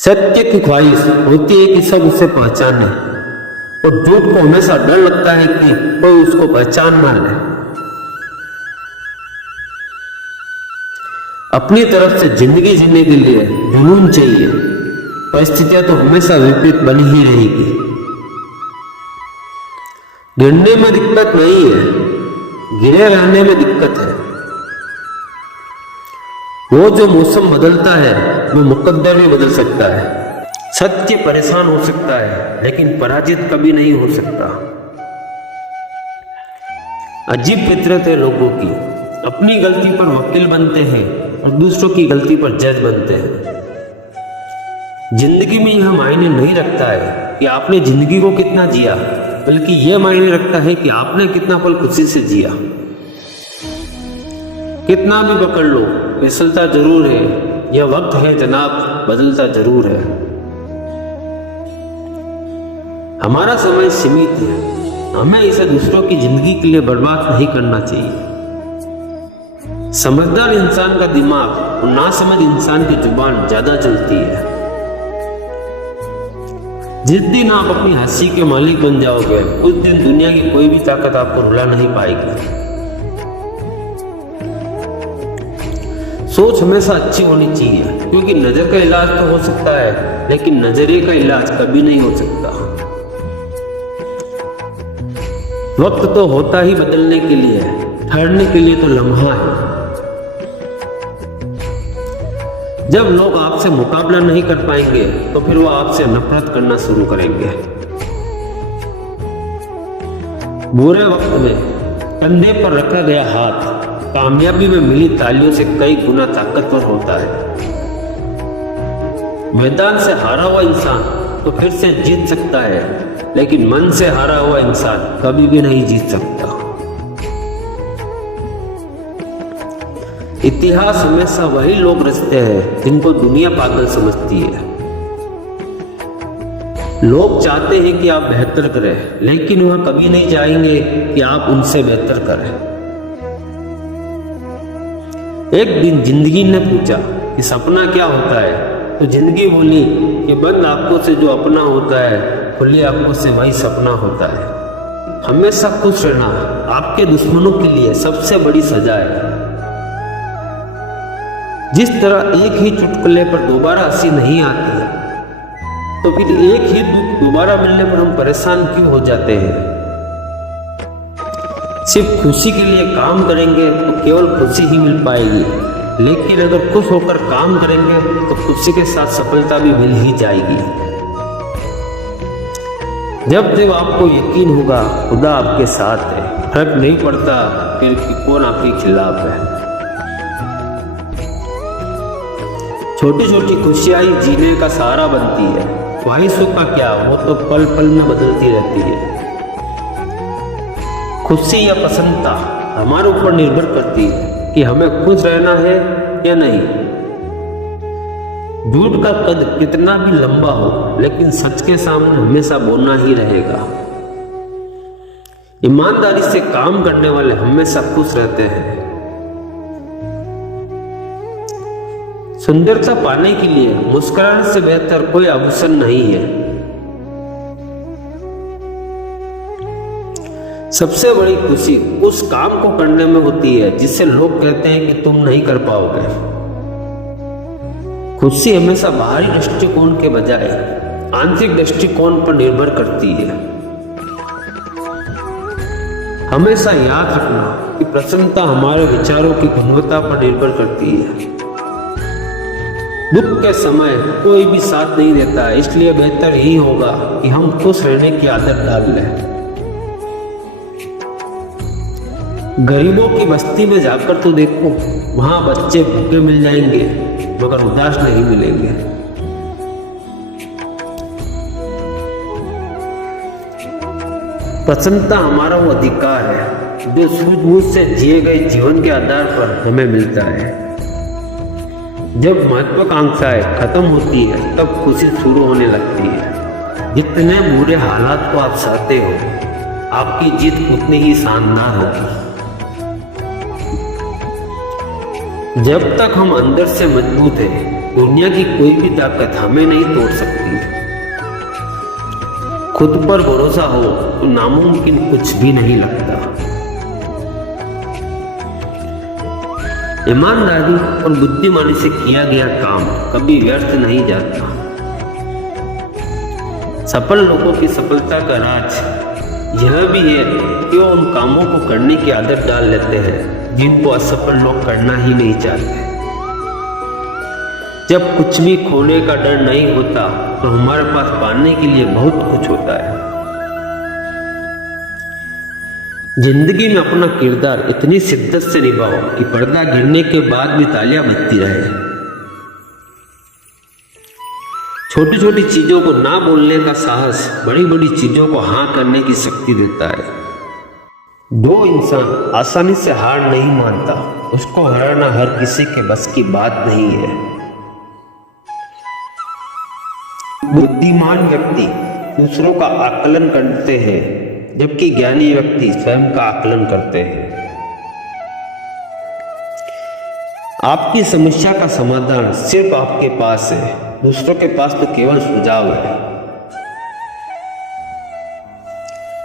सत्य की ख्वाहिश होती है कि सब उसे पहचाने और झूठ को हमेशा डर लगता है कि कोई उसको पहचान ना ले। अपनी तरफ से जिंदगी जीने के लिए जुनून चाहिए। परिस्थितियां तो हमेशा विपरीत बनी ही रहेगी। गिरने में दिक्कत नहीं है, गिरे रहने में दिक्कत है। वो जो मौसम बदलता है वो मुकद्दर भी बदल सकता है। सत्य परेशान हो सकता है लेकिन पराजित कभी नहीं हो सकता। अजीब फितरत है लोगों की, अपनी गलती पर वकील बनते हैं और दूसरों की गलती पर जज बनते हैं। जिंदगी में यह मायने नहीं रखता है कि आपने जिंदगी को कितना जिया, बल्कि यह मायने रखता है कि आपने कितना पल खुशी से जिया। कितना भी पकड़ लो, फिसलता जरूर है। यह वक्त है जनाब, बदलता जरूर है। हमारा समय सीमित है, हमें इसे दूसरों की जिंदगी के लिए बर्बाद नहीं करना चाहिए। समझदार इंसान का दिमाग और नासमझ इंसान की जुबान ज्यादा चलती है। जिस दिन आप अपनी हंसी के मालिक बन जाओगे, उस दिन दुनिया की कोई भी ताकत आपको रुला नहीं पाएगी। सोच हमेशा अच्छी होनी चाहिए, क्योंकि नजर का इलाज तो हो सकता है लेकिन नजरिए का इलाज कभी नहीं हो सकता। वक्त तो होता ही बदलने के लिए, ठहरने के लिए तो लम्हा है। जब लोग आपसे मुकाबला नहीं कर पाएंगे तो फिर वो आपसे नफरत करना शुरू करेंगे। बुरे वक्त में कंधे पर रखा गया हाथ कामयाबी में मिली तालियों से कई गुना ताकतवर होता है। मैदान से हारा हुआ इंसान तो फिर से जीत सकता है, लेकिन मन से हारा हुआ इंसान कभी भी नहीं जीत सकता। इतिहास हमेशा वही लोग रचते हैं जिनको दुनिया पागल समझती है। लोग चाहते हैं कि आप बेहतर करें, लेकिन वह कभी नहीं चाहेंगे कि आप उनसे बेहतर करें। एक दिन जिंदगी ने पूछा कि सपना क्या होता है, तो जिंदगी बोली कि बंद आंखों से जो अपना होता है, खुली आंखों से वही सपना होता है। हमेशा खुश रहना आपके दुश्मनों के लिए सबसे बड़ी सजा है। जिस तरह एक ही चुटकुले पर दोबारा हंसी नहीं आती, तो फिर एक ही दुख दोबारा मिलने पर हम परेशान क्यों हो जाते हैं। सिर्फ खुशी के लिए काम करेंगे तो केवल खुशी ही मिल पाएगी, लेकिन अगर खुश होकर काम करेंगे तो खुशी के साथ सफलता भी मिल ही जाएगी। जब जब आपको यकीन होगा खुदा आपके साथ है, फर्क नहीं पड़ता फिर कि कौन आपके खिलाफ है। छोटी छोटी खुशियां ही जीने का सहारा बनती है। ख्वाहिशों का क्या, वो तो पल पल में बदलती रहती है। खुशी या प्रसन्नता हमारे ऊपर निर्भर करती है कि हमें खुश रहना है या नहीं। झूठ का कद कितना भी लंबा हो, लेकिन सच के सामने हमेशा बोलना ही रहेगा। ईमानदारी से काम करने वाले हमेशा खुश रहते हैं। सुंदरता पाने के लिए मुस्कुराने से बेहतर कोई आभूषण नहीं है। सबसे बड़ी खुशी उस काम को करने में होती है जिससे लोग कहते हैं कि तुम नहीं कर पाओगे। खुशी हमेशा बाहरी दृष्टिकोण के बजाय आंतरिक दृष्टिकोण पर निर्भर करती है। हमेशा याद रखना कि प्रसन्नता हमारे विचारों की गुणवत्ता पर निर्भर करती है। दुख के समय कोई भी साथ नहीं देता, इसलिए बेहतर यही होगा कि हम खुश रहने की आदत डाल लें। गरीबों की बस्ती में जाकर तो देखो, वहां बच्चे भूखे मिल जाएंगे मगर उदास नहीं मिलेंगे। प्रसन्नता हमारा वो अधिकार है जो सूझबूझ से जिए गए जीवन के आधार पर हमें मिलता है। जब महत्वाकांक्षाएं खत्म होती है तब खुशी शुरू होने लगती है। जितने बुरे हालात को आप सहते हो, आपकी जीत उतनी ही शानदार होगी। जब तक हम अंदर से मजबूत हैं, दुनिया की कोई भी ताकत हमें नहीं तोड़ सकती। खुद पर भरोसा हो तो नामुमकिन कुछ भी नहीं लगता। ईमानदारी और बुद्धिमानी से किया गया काम कभी व्यर्थ नहीं जाता। सफल लोगों की सफलता का राज यह भी है कि वो उन कामों को करने की आदत डाल लेते हैं जिनको असफल लोग करना ही नहीं चाहते। जब कुछ भी खोने का डर नहीं होता तो हमारे पास पाने के लिए बहुत कुछ होता है। जिंदगी में अपना किरदार इतनी शिद्दत से निभाओ कि पर्दा गिरने के बाद भी तालियां बजती रहे। छोटी छोटी चीजों को ना बोलने का साहस बड़ी बड़ी चीजों को हाँ करने की शक्ति देता है। जो इंसान आसानी से हार नहीं मानता उसको हराना हर किसी के बस की बात नहीं है। बुद्धिमान व्यक्ति दूसरों का आकलन करते हैं जबकि ज्ञानी व्यक्ति स्वयं का आकलन करते हैं। आपकी समस्या का समाधान सिर्फ आपके पास है, दूसरों के पास तो केवल सुझाव है।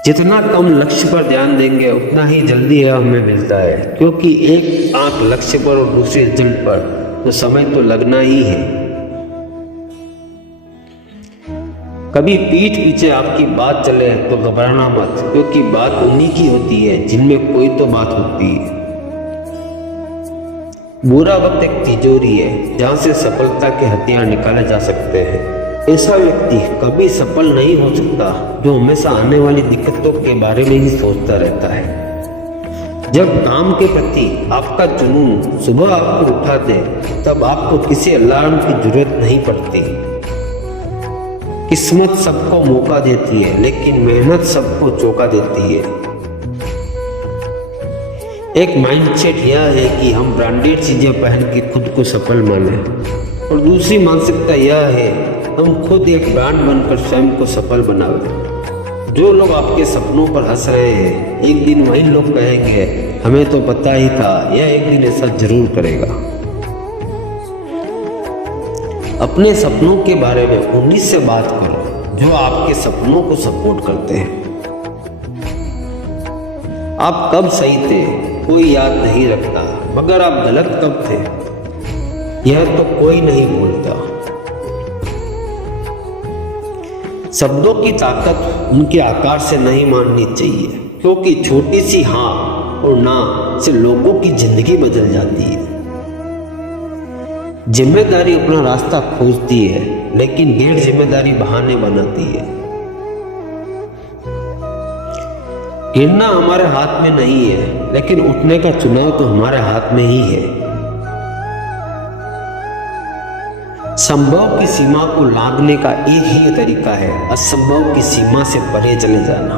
जितना कम लक्ष्य पर ध्यान देंगे उतना ही जल्दी यह हमें मिलता है, क्योंकि एक आंख लक्ष्य पर और दूसरी रिजल्ट पर तो समय तो लगना ही है। कभी पीठ पीछे आपकी बात चले तो घबराना मत, क्योंकि बात उन्हीं की होती है जिनमें कोई तो बात होती है। बुरा वक्त एक तिजोरी है जहां से सफलता के हथियार निकाले जा सकते हैं। ऐसा व्यक्ति कभी सफल नहीं हो सकता जो हमेशा आने वाली दिक्कतों के बारे में ही सोचता रहता है। जब काम के प्रति आपका जुनून सुबह आपको उठा दे तब आपको किसी अलार्म की जरूरत नहीं पड़ती। किस्मत सबको मौका देती है लेकिन मेहनत सबको चौंका देती है। एक माइंडसेट यह है कि हम ब्रांडेड चीजें पहन के खुद को सफल माने, और दूसरी मानसिकता यह है हम खुद एक ब्रांड बनकर स्वयं को सफल बनावे। जो लोग आपके सपनों पर हंस रहे हैं एक दिन वही लोग कहेंगे हमें तो पता ही था यह एक दिन ऐसा जरूर करेगा। अपने सपनों के बारे में उन्हीं से बात करो जो आपके सपनों को सपोर्ट करते हैं। आप कब सही थे कोई याद नहीं रखता, मगर आप गलत कब थे यह तो कोई नहीं भूलता। शब्दों की ताकत उनके आकार से नहीं माननी चाहिए, क्योंकि छोटी सी हाँ और ना से लोगों की जिंदगी बदल जाती है। जिम्मेदारी अपना रास्ता खोजती है लेकिन गैर जिम्मेदारी बहाने बनाती है। गिरना हमारे हाथ में नहीं है लेकिन उठने का चुनाव तो हमारे हाथ में ही है। संभव की सीमा को लांघने का एक ही तरीका है, असंभव की सीमा से परे चले जाना।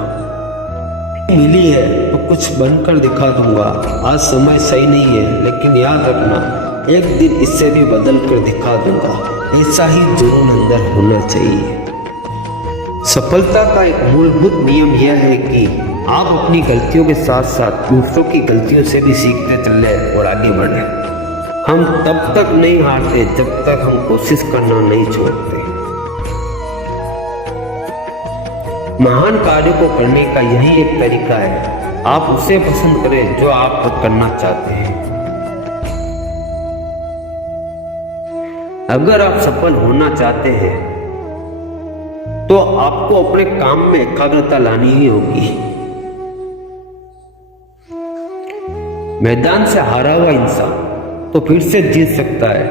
मिली है तो कुछ बनकर दिखा दूंगा। आज समय सही नहीं है लेकिन याद रखना एक दिन इससे भी बदल कर दिखा दूंगा। ऐसा ही जुनून अंदर होना चाहिए। सफलता का एक मूलभूत नियम यह है कि आप अपनी गलतियों के साथ साथ दूसरों की गलतियों से भी सीखते चले और आगे बढ़े। हम तब तक नहीं हारते जब तक हम कोशिश करना नहीं छोड़ते। महान कार्य को करने का यही एक तरीका है, आप उसे पसंद करें जो आप करना चाहते हैं। अगर आप सफल होना चाहते हैं तो आपको अपने काम में एकाग्रता लानी ही होगी। मैदान से हारा हुआ इंसान तो फिर से जीत सकता है,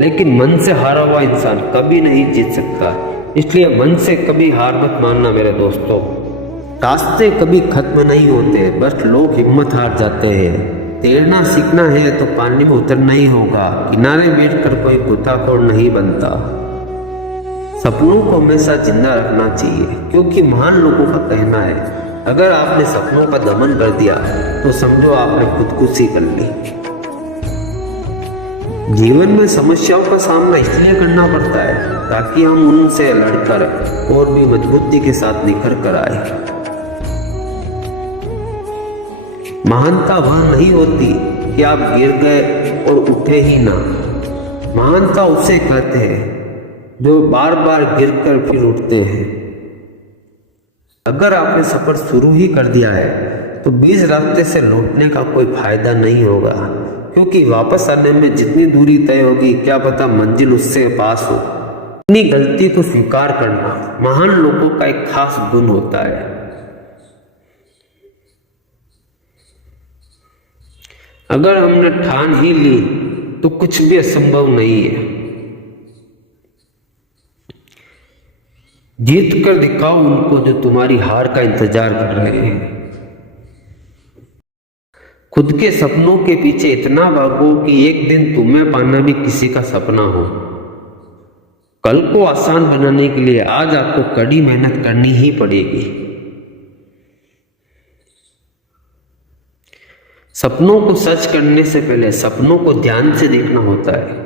लेकिन मन से हारा हुआ इंसान कभी नहीं जीत सकता। इसलिए मन से कभी हार मत मानना मेरे दोस्तों। रास्ते कभी खत्म नहीं होते, बस लोग हिम्मत हार जाते हैं। तैरना सीखना है तो पानी में उतरना ही होगा, किनारे बैठकर कोई गोताखोर नहीं बनता। सपनों को हमेशा जिंदा रखना चाहिए, क्योंकि महान लोगों का कहना है अगर आपने सपनों का दमन कर दिया तो समझो आपने खुदकुशी कर ली। जीवन में समस्याओं का सामना इसलिए करना पड़ता है ताकि हम उनसे लड़कर और भी मजबूती के साथ निखर कर आए। महानता वह नहीं होती कि आप गिर गए और उठे ही ना, महानता उसे कहते हैं जो बार बार गिरकर फिर उठते हैं। अगर आपने सफर शुरू ही कर दिया है तो बीच रास्ते से लौटने का कोई फायदा नहीं होगा, क्योंकि वापस आने में जितनी दूरी तय होगी क्या पता मंजिल उससे पास हो। अपनी गलती को स्वीकार करना महान लोगों का एक खास गुण होता है। अगर हमने ठान ही ली तो कुछ भी असंभव नहीं है। जीत कर दिखाओ उनको जो तुम्हारी हार का इंतजार कर रहे हैं। खुद के सपनों के पीछे इतना भागो कि एक दिन तुम्हें पाना भी किसी का सपना हो। कल को आसान बनाने के लिए आज आपको कड़ी मेहनत करनी ही पड़ेगी। सपनों को सच करने से पहले सपनों को ध्यान से देखना होता है।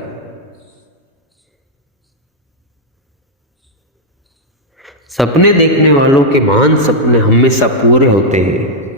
सपने देखने वालों के महान सपने हमेशा पूरे होते हैं।